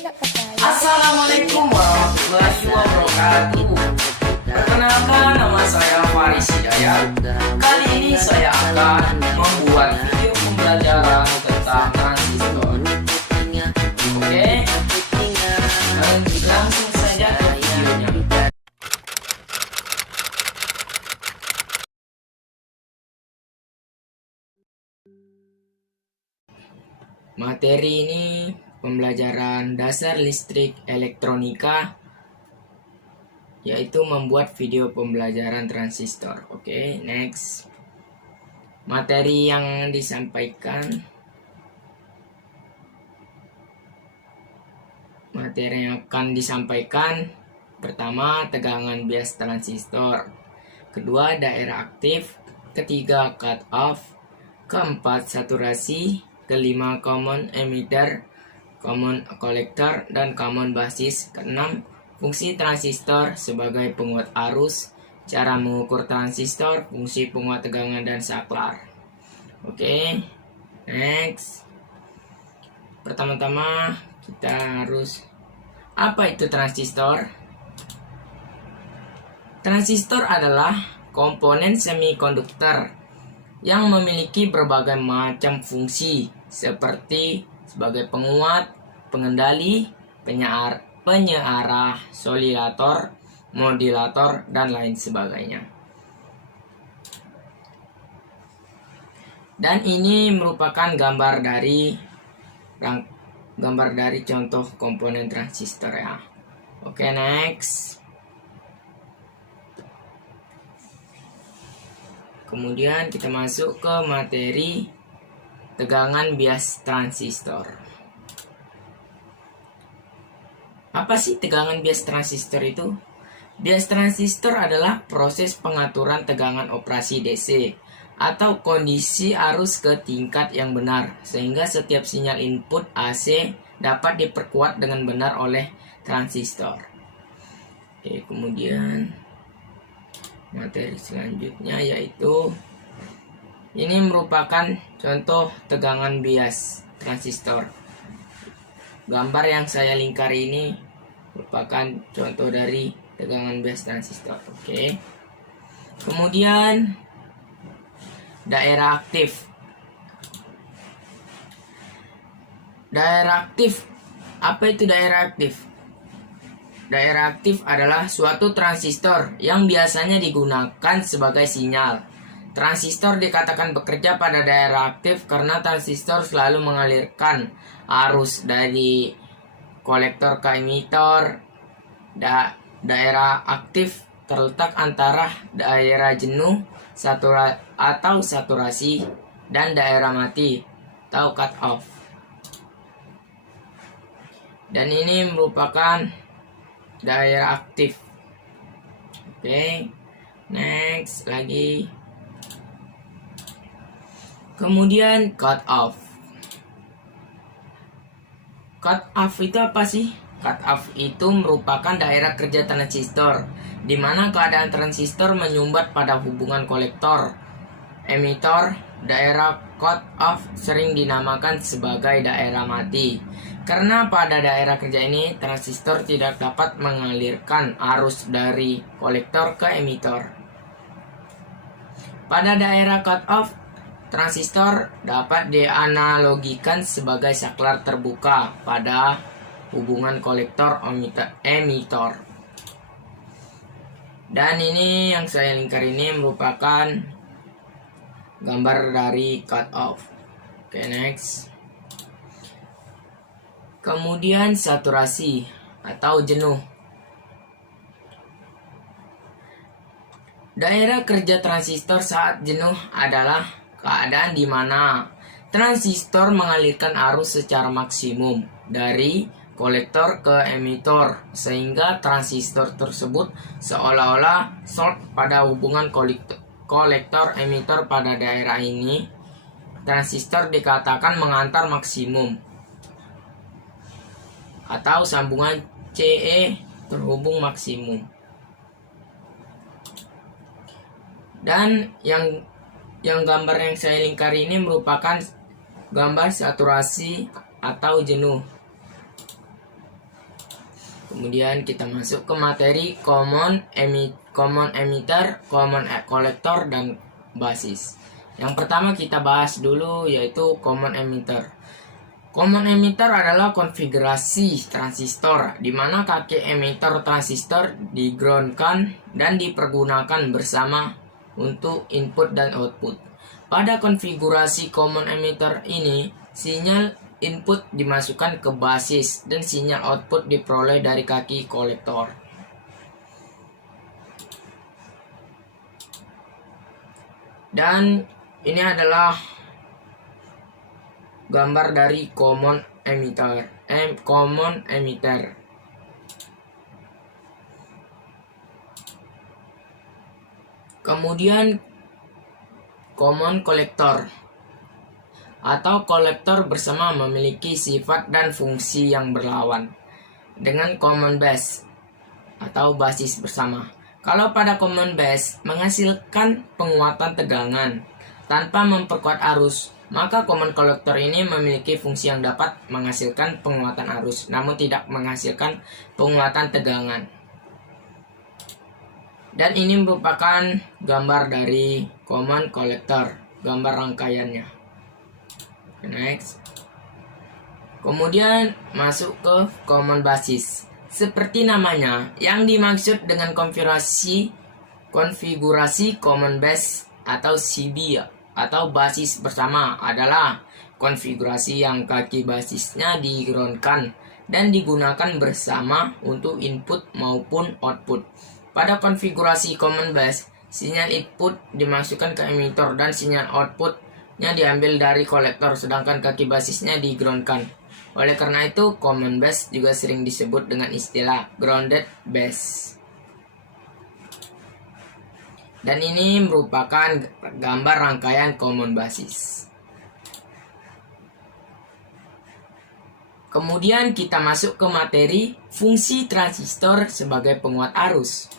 nggak percaya. Assalamualaikum warahmatullahi wabarakatuh. Perkenalkan, nama saya Faris Hidayat. Kali ini saya akan membuat video pembelajaran tentang transistor. Oke, langsung saja ke videonya. Materi ini pembelajaran dasar listrik elektronika, yaitu membuat video pembelajaran transistor. Oke, next. Materi yang akan disampaikan, pertama, tegangan bias transistor, kedua, daerah aktif, ketiga, cut off, keempat, saturasi, kelima, common emitter, common collector, dan common basis, keenam, fungsi transistor sebagai penguat arus, cara mengukur transistor, fungsi penguat tegangan, dan saklar. Oke, next. Pertama-tama kita harus, apa itu transistor? Transistor adalah komponen semikonduktor yang memiliki berbagai macam fungsi seperti sebagai penguat, pengendali, penyearah, solidator, modulator, dan lain sebagainya. Dan ini merupakan gambar dari contoh komponen transistor ya. Oke, next. Kemudian kita masuk ke materi tegangan bias transistor. Apa sih tegangan bias transistor itu? Bias transistor adalah proses pengaturan tegangan operasi DC atau kondisi arus ke tingkat yang benar, sehingga setiap sinyal input AC dapat diperkuat dengan benar oleh transistor. Oke, kemudian materi selanjutnya yaitu ini merupakan contoh tegangan bias transistor. Gambar yang saya lingkari ini merupakan contoh dari tegangan bias transistor. Oke. Kemudian daerah aktif. Daerah aktif. Apa itu daerah aktif? Daerah aktif adalah suatu transistor yang biasanya digunakan sebagai sinyal. Transistor dikatakan bekerja pada daerah aktif karena transistor selalu mengalirkan arus dari kolektor ke emitor. Daerah aktif terletak antara daerah jenuh atau saturasi dan daerah mati atau cut off. Dan ini merupakan daerah aktif. Oke, next lagi. Kemudian cut off. Cut off itu apa sih? Cut off itu merupakan daerah kerja transistor, di mana keadaan transistor menyumbat pada hubungan kolektor emitor. Daerah cut off sering dinamakan sebagai daerah mati, karena pada daerah kerja ini transistor tidak dapat mengalirkan arus dari kolektor ke emitor. Pada daerah cut off, transistor dapat dianalogikan sebagai saklar terbuka pada hubungan kolektor emitor. Dan ini yang saya lingkar ini merupakan gambar dari cut off. Oke, next. Kemudian saturasi atau jenuh. Daerah kerja transistor saat jenuh adalah keadaan di mana transistor mengalirkan arus secara maksimum dari kolektor ke emitor, sehingga transistor tersebut seolah-olah short pada hubungan kolektor emitor. Pada daerah ini, transistor dikatakan mengantar maksimum atau sambungan CE terhubung maksimum. Dan yang gambar yang saya lingkari ini merupakan gambar saturasi atau jenuh. Kemudian kita masuk ke materi common emitter, common collector, dan basis. Yang pertama kita bahas dulu yaitu common emitter. Common emitter adalah konfigurasi transistor di mana kaki emitter transistor di-groundkan dan dipergunakan bersama untuk input dan output. Pada konfigurasi common emitter ini, sinyal input dimasukkan ke basis dan sinyal output diperoleh dari kaki kolektor. Dan ini adalah gambar dari common emitter. Kemudian common collector atau kolektor bersama memiliki sifat dan fungsi yang berlawan dengan common base atau basis bersama. Kalau pada common base menghasilkan penguatan tegangan tanpa memperkuat arus, maka common collector ini memiliki fungsi yang dapat menghasilkan penguatan arus, namun tidak menghasilkan penguatan tegangan. Dan ini merupakan gambar dari common collector, gambar rangkaiannya. Next. Kemudian masuk ke common basis. Seperti namanya, yang dimaksud dengan konfigurasi common base atau CB atau basis bersama adalah konfigurasi yang kaki basisnya di-groundkan dan digunakan bersama untuk input maupun output. Pada konfigurasi common base, sinyal input dimasukkan ke emitter dan sinyal outputnya diambil dari kolektor, sedangkan kaki basisnya di-groundkan. Oleh karena itu, common base juga sering disebut dengan istilah grounded base. Dan ini merupakan gambar rangkaian common basis. Kemudian kita masuk ke materi fungsi transistor sebagai penguat arus.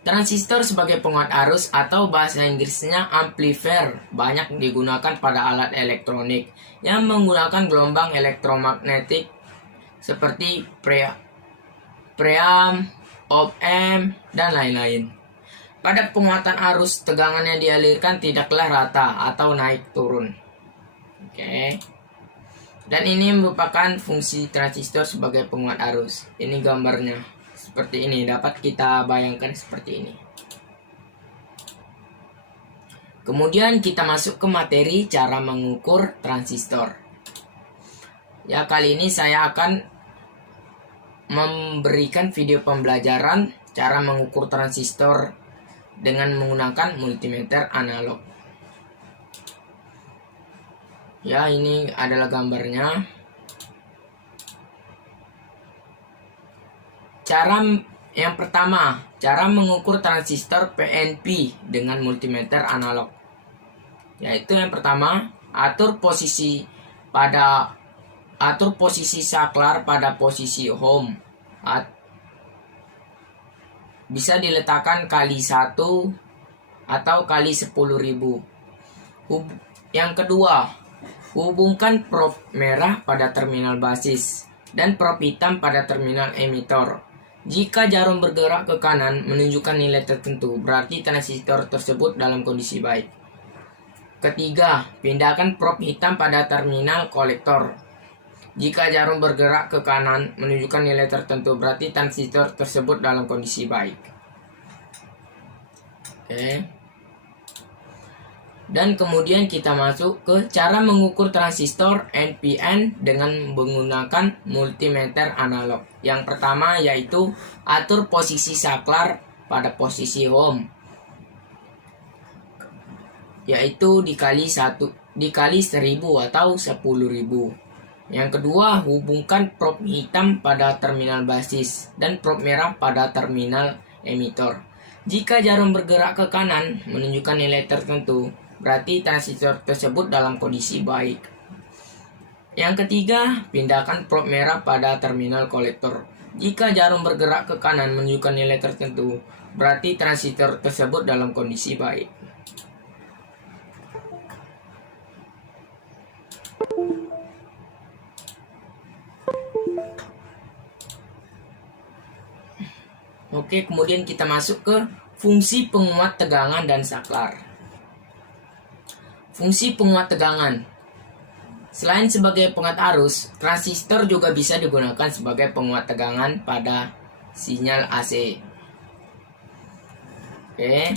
Transistor sebagai penguat arus atau bahasa Inggrisnya amplifier banyak digunakan pada alat elektronik yang menggunakan gelombang elektromagnetik seperti preamp, op-amp, dan lain-lain. Pada penguatan arus, tegangan yang dialirkan tidaklah rata atau naik turun. Oke. Dan ini merupakan fungsi transistor sebagai penguat arus. Ini gambarnya seperti ini, dapat kita bayangkan seperti ini. Kemudian kita masuk ke materi cara mengukur transistor. Ya, kali ini saya akan memberikan video pembelajaran cara mengukur transistor dengan menggunakan multimeter analog. Ya, ini adalah gambarnya. Yang pertama, cara mengukur transistor PNP dengan multimeter analog. Yaitu yang pertama, atur posisi saklar pada posisi home. Bisa diletakkan kali 1 atau kali 10.000. Yang kedua, hubungkan prob merah pada terminal basis dan prob hitam pada terminal emitter. Jika jarum bergerak ke kanan menunjukkan nilai tertentu, berarti transistor tersebut dalam kondisi baik. Ketiga, pindahkan prob hitam pada terminal kolektor. Jika jarum bergerak ke kanan menunjukkan nilai tertentu, berarti transistor tersebut dalam kondisi baik. Oke. Dan kemudian kita masuk ke cara mengukur transistor NPN dengan menggunakan multimeter analog. Yang pertama yaitu atur posisi saklar pada posisi home, yaitu dikali 1000 atau 10.000. Yang kedua, hubungkan prob hitam pada terminal basis dan prob merah pada terminal emitter. Jika jarum bergerak ke kanan menunjukkan nilai tertentu, berarti transistor tersebut dalam kondisi baik. Yang ketiga, pindahkan prob merah pada terminal kolektor. Jika jarum bergerak ke kanan menunjukkan nilai tertentu, berarti transistor tersebut dalam kondisi baik. Oke, kemudian kita masuk ke fungsi penguat tegangan dan saklar. Fungsi penguat tegangan. Selain sebagai penguat arus, transistor juga bisa digunakan sebagai penguat tegangan pada sinyal AC. Oke.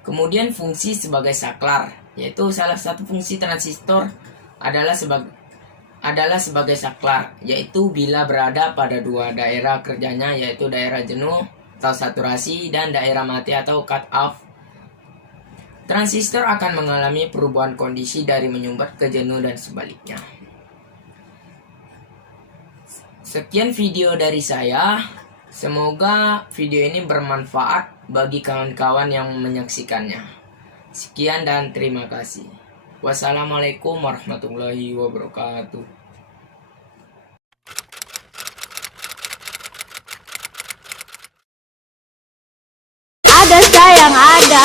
Kemudian fungsi sebagai saklar, yaitu salah satu fungsi transistor adalah sebagai saklar, yaitu bila berada pada dua daerah kerjanya, yaitu daerah jenuh atau saturasi dan daerah mati atau cut off. Transistor akan mengalami perubahan kondisi dari menyumbat ke jenuh dan sebaliknya. Sekian video dari saya. Semoga video ini bermanfaat bagi kawan-kawan yang menyaksikannya. Sekian dan terima kasih. Wassalamualaikum warahmatullahi wabarakatuh. Ada sayang ada.